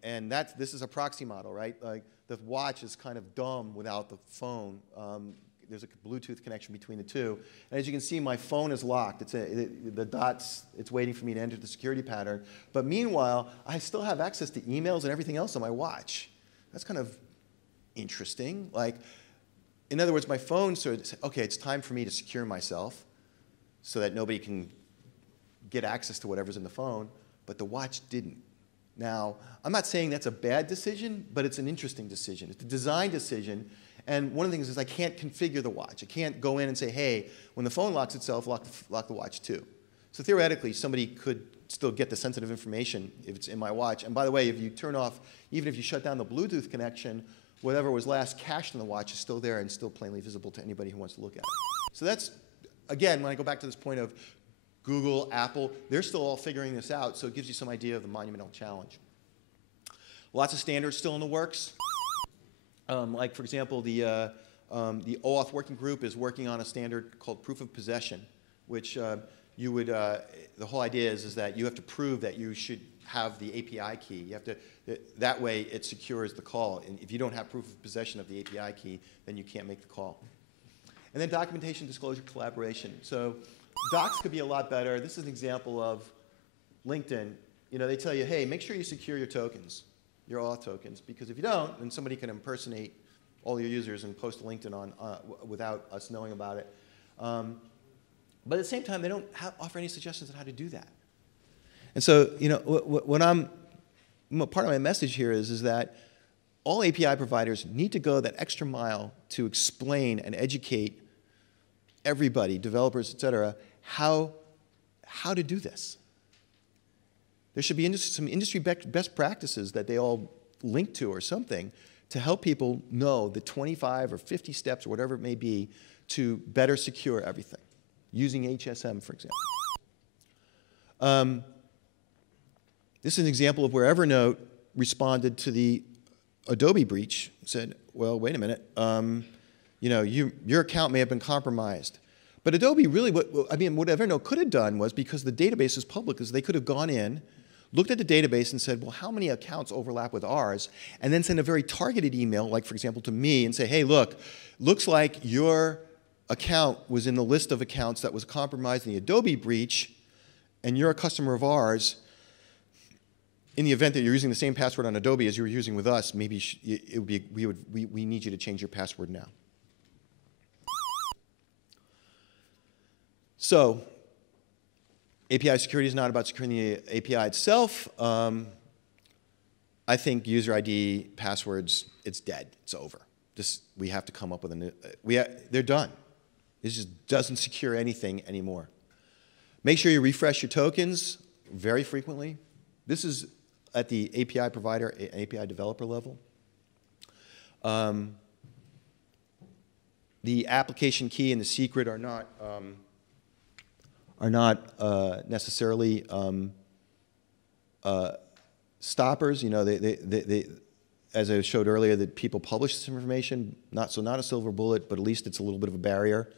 And this is a proxy model, right? Like, the watch is kind of dumb without the phone. There's a Bluetooth connection between the two. And as you can see, my phone is locked. The dots, it's waiting for me to enter the security pattern. But meanwhile, I still have access to emails and everything else on my watch. That's kind of interesting. Like, in other words, my phone sort of said, okay, it's time for me to secure myself so that nobody can get access to whatever's in the phone, but the watch didn't. Now, I'm not saying that's a bad decision, but it's an interesting decision. It's a design decision. And one of the things is I can't configure the watch. I can't go in and say, hey, when the phone locks itself, lock the watch too. So theoretically, somebody could still get the sensitive information if it's in my watch. And by the way, if you turn off, even if you shut down the Bluetooth connection, whatever was last cached in the watch is still there and still plainly visible to anybody who wants to look at it. So that's, again, when I go back to this point of Google, Apple, they're still all figuring this out, so it gives you some idea of the monumental challenge. Lots of standards still in the works. Like, for example, the OAuth working group is working on a standard called proof of possession, which you would, the whole idea is that you have to prove that you should have the API key. You have to, that way it secures the call. And if you don't have proof of possession of the API key, then you can't make the call. And then documentation, disclosure, collaboration. So docs could be a lot better. This is an example of LinkedIn. You know, they tell you, hey, make sure you secure your tokens, your auth tokens, because if you don't, then somebody can impersonate all your users and post LinkedIn on without us knowing about it. But at the same time, they don't offer any suggestions on how to do that. And so, you know, part of my message here is that all API providers need to go that extra mile to explain and educate everybody, developers, et cetera, how to do this. There should be some industry best practices that they all link to or something to help people know the 25 or 50 steps or whatever it may be to better secure everything, using HSM, for example. This is an example of where Evernote responded to the Adobe breach, said, well, wait a minute, you know, your account may have been compromised. But Adobe really, what Evernote could have done was, because the database is public, is they could have gone in, looked at the database and said, well, how many accounts overlap with ours? And then send a very targeted email, like, for example, to me, and say, hey, look, looks like your account was in the list of accounts that was compromised in the Adobe breach, and you're a customer of ours. In the event that you're using the same password on Adobe as you were using with us, maybe it would be, we need you to change your password now. So, API security is not about securing the API itself. I think user ID, passwords, it's dead. It's over. We have to come up with a new, they're done. It just doesn't secure anything anymore. Make sure you refresh your tokens very frequently. This is at the API provider, API developer level. The application key and the secret are not necessarily stoppers. You know, as I showed earlier, that people publish this information, not a silver bullet, but at least it's a little bit of a barrier.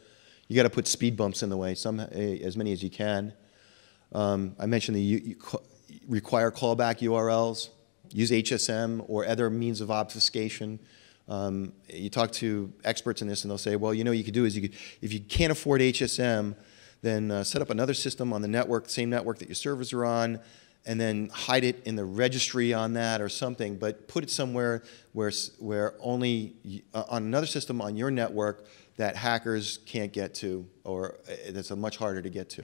You got to put speed bumps in the way, as many as you can. I mentioned the require callback URLs, use HSM or other means of obfuscation. You talk to experts in this, and they'll say, well, you know what you could do is if you can't afford HSM, then set up another system on the network, same network that your servers are on, and then hide it in the registry on that or something, but put it somewhere where only on another system on your network that hackers can't get to, or that's much harder to get to.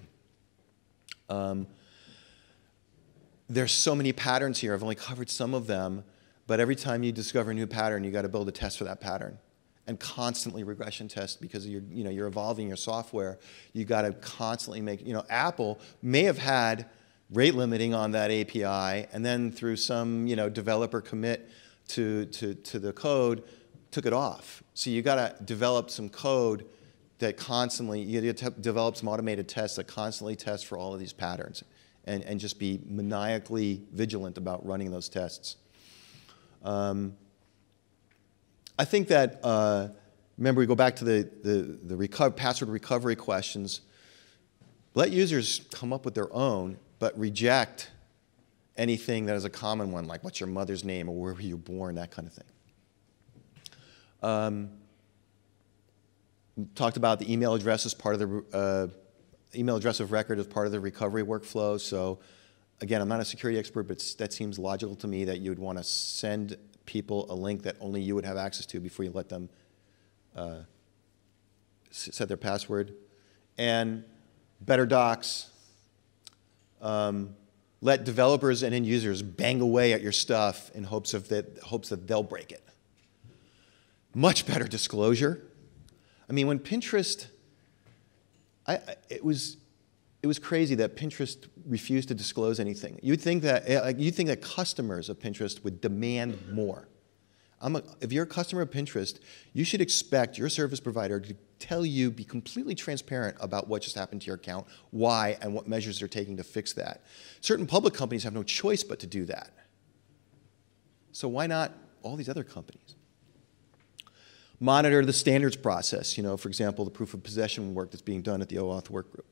There's so many patterns here. I've only covered some of them, but every time you discover a new pattern, you got to build a test for that pattern, and constantly regression test, because you're evolving your software. You got to constantly make. Apple may have had rate limiting on that API, and then through some developer commit to the code, took it off. So you got to develop some code that constantly, you develop some automated tests that constantly test for all of these patterns, and just be maniacally vigilant about running those tests. I think that, remember, we go back to the password recovery questions. Let users come up with their own, but reject anything that is a common one, like what's your mother's name or where were you born, that kind of thing. Talked about the email address as part of the email address of record as part of the recovery workflow. So again, I'm not a security expert, but that seems logical to me that you would want to send people a link that only you would have access to before you let them set their password. And better docs. Let developers and end users bang away at your stuff in hopes that they'll break it. Much better disclosure. I mean, when Pinterest, it was crazy that Pinterest refused to disclose anything. You'd think that customers of Pinterest would demand more. If you're a customer of Pinterest, you should expect your service provider to tell you, be completely transparent about what just happened to your account, why, and what measures they're taking to fix that. Certain public companies have no choice but to do that. So why not all these other companies? Monitor the standards process, for example, the proof of possession work that's being done at the OAuth workgroup.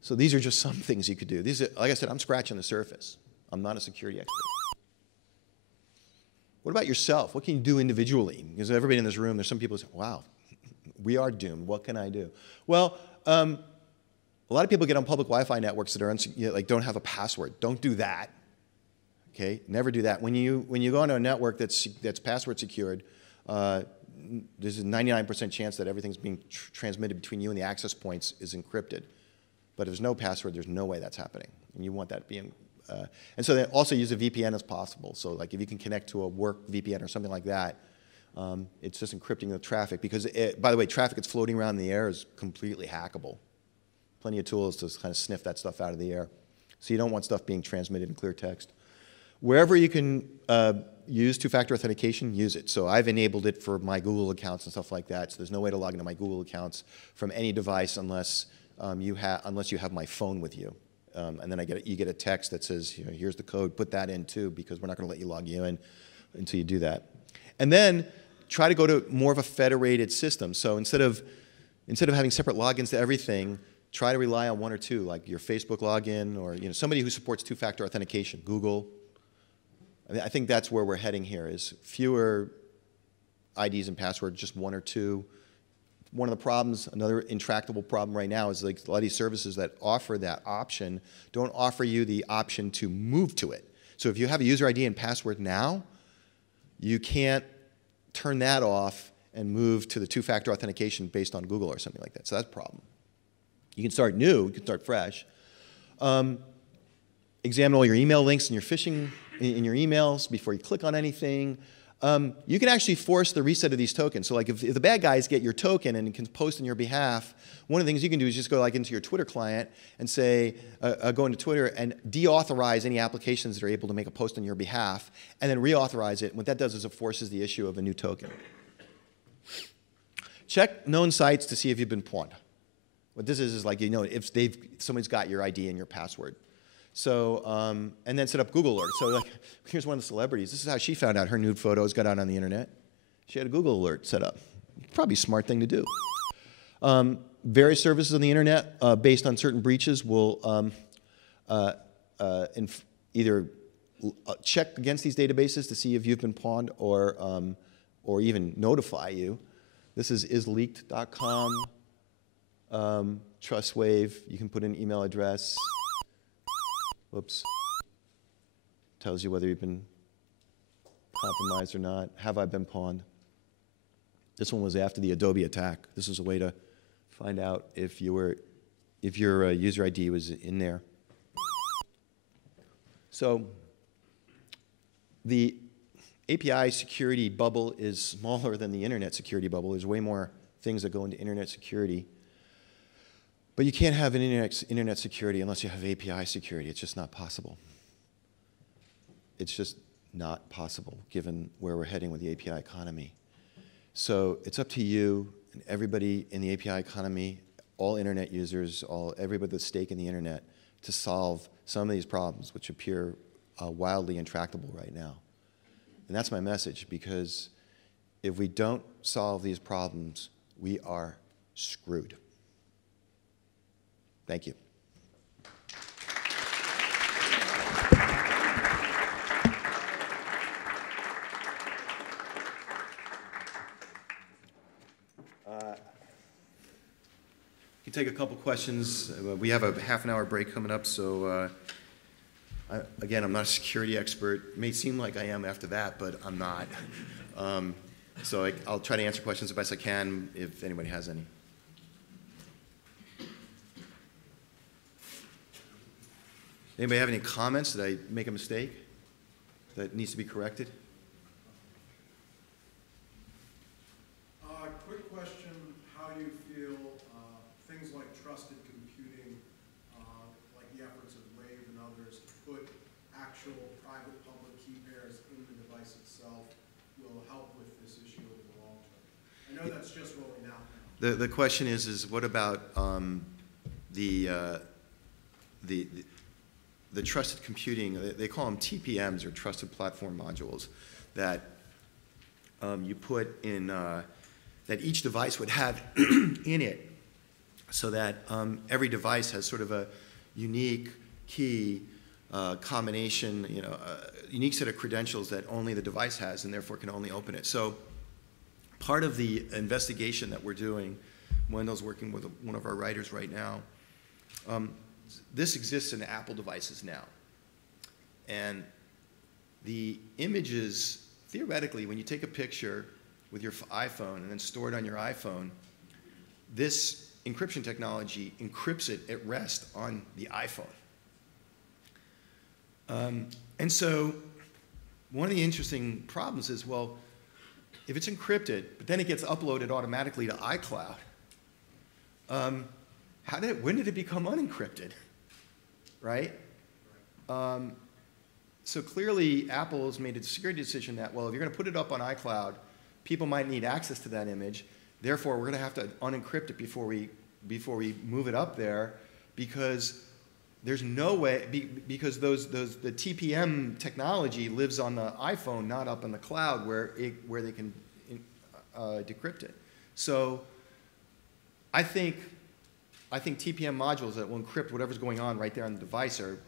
So these are just some things you could do. These are, like I said, I'm scratching the surface. I'm not a security expert. What about yourself? What can you do individually? Because everybody in this room, there's some people who say, wow, we are doomed. What can I do? Well, a lot of people get on public Wi-Fi networks that are don't have a password. Don't do that. Okay, never do that. When you go onto a network that's password secured, there's a 99% chance that everything's being transmitted between you and the access points is encrypted. But if there's no password, there's no way that's happening. And you want that being, and so they also use a VPN as possible. So like if you can connect to a work VPN or something like that, it's just encrypting the traffic. Because, by the way, traffic that's floating around in the air is completely hackable. Plenty of tools to kind of sniff that stuff out of the air. So you don't want stuff being transmitted in clear text. Wherever you can use two-factor authentication, use it. So I've enabled it for my Google accounts and stuff like that. So there's no way to log into my Google accounts from any device unless you have my phone with you. And then you get a text that says, here's the code, put that in too, because we're not going to let you log you in until you do that. And then try to go to more of a federated system. So instead of having separate logins to everything, try to rely on one or two, like your Facebook login or somebody who supports two-factor authentication, Google. I think that's where we're heading here, is fewer IDs and passwords, just one or two. One of the problems, another intractable problem right now, is like a lot of these services that offer that option don't offer you the option to move to it. So if you have a user ID and password now, you can't turn that off and move to the two-factor authentication based on Google or something like that. So that's a problem. You can start new, you can start fresh. Examine all your email links and your phishing in your emails before you click on anything. You can actually force the reset of these tokens. So like if the bad guys get your token and can post on your behalf, one of the things you can do is just go into your Twitter client and say, go into Twitter and deauthorize any applications that are able to make a post on your behalf, and then reauthorize it. And what that does is it forces the issue of a new token. Check known sites to see if you've been pawned. What this is like, if somebody's got your ID and your password. So, and then set up Google Alerts. So like, here's one of the celebrities. This is how she found out her nude photos got out on the internet. She had a Google Alert set up. Probably a smart thing to do. Various services on the internet, based on certain breaches, will either check against these databases to see if you've been pawned or even notify you. This is isleaked.com, TrustWave. You can put in an email address. Whoops. Tells you whether you've been compromised or not. Have I been pawned? This one was after the Adobe Attack. This was a way to find out if your user ID was in there. So the API security bubble is smaller than the internet security bubble. There's way more things that go into internet security. But you can't have an internet security unless you have API security. It's just not possible. It's just not possible given where we're heading with the API economy. So it's up to you and everybody in the API economy, all internet users, everybody with stake in the internet, to solve some of these problems which appear wildly intractable right now. And that's my message, because if we don't solve these problems, we are screwed. Thank you. You can take a couple questions. We have a half-an-hour break coming up, so again, I'm not a security expert. It may seem like I am after that, but I'm not. So I'll try to answer questions the best I can if anybody has any. Anybody have any comments? Did I make a mistake that needs to be corrected? Quick question, how do you feel things like trusted computing, like the efforts of Wave and others, to put actual private-public key pairs in the device itself will help with this issue over the long term? I know that's just rolling out now. The question is what about the trusted computing? They call them TPMs, or trusted platform modules, that you put in, that each device would have in it, so that every device has sort of a unique key combination, a unique set of credentials that only the device has and therefore can only open it. So part of the investigation that we're doing, Wendell's working with one of our writers right now, this exists in Apple devices now. And the images, theoretically, when you take a picture with your iPhone and then store it on your iPhone, this encryption technology encrypts it at rest on the iPhone. And so one of the interesting problems is, well, if it's encrypted, but then it gets uploaded automatically to iCloud, when did it become unencrypted, right? So clearly, Apple has made a security decision that, well, if you're going to put it up on iCloud, people might need access to that image. Therefore, we're going to have to unencrypt it before we move it up there, because there's no way, because the TPM technology lives on the iPhone, not up in the cloud where they can decrypt it. So I think TPM modules that will encrypt whatever's going on right there on the device are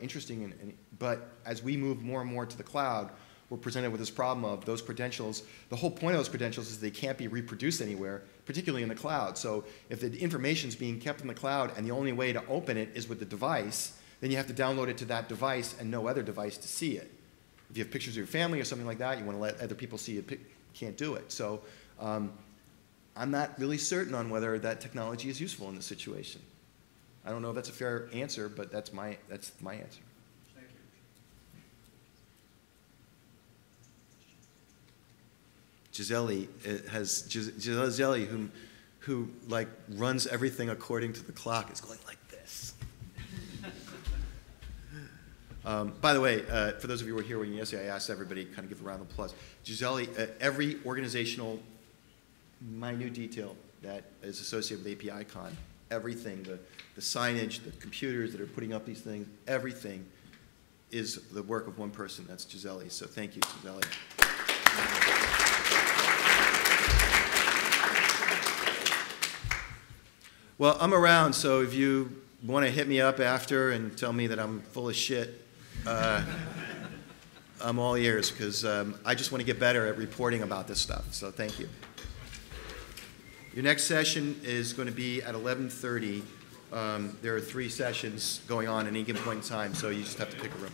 interesting, but as we move more and more to the cloud, we're presented with this problem of those credentials. The whole point of those credentials is they can't be reproduced anywhere, particularly in the cloud. So if the information is being kept in the cloud and the only way to open it is with the device, then you have to download it to that device and no other device to see it. If you have pictures of your family or something like that, you want to let other people see it, can't do it. So I'm not really certain on whether that technology is useful in this situation. I don't know if that's a fair answer, but that's my answer. Thank you. Gisele, who like runs everything according to the clock, is going like this. By the way, for those of you who were here when yesterday, I asked everybody to kind of give a round of applause. Gisele, every organizational minute detail that is associated with APICon, everything, the signage, the computers that are putting up these things, everything is the work of one person. That's Gisele. So thank you, Gisele. Well, I'm around, so if you want to hit me up after and tell me that I'm full of shit, I'm all ears, because I just want to get better at reporting about this stuff. So thank you. Your next session is going to be at 11:30 there are 3 sessions going on at any given point in time, so you just have to pick a room.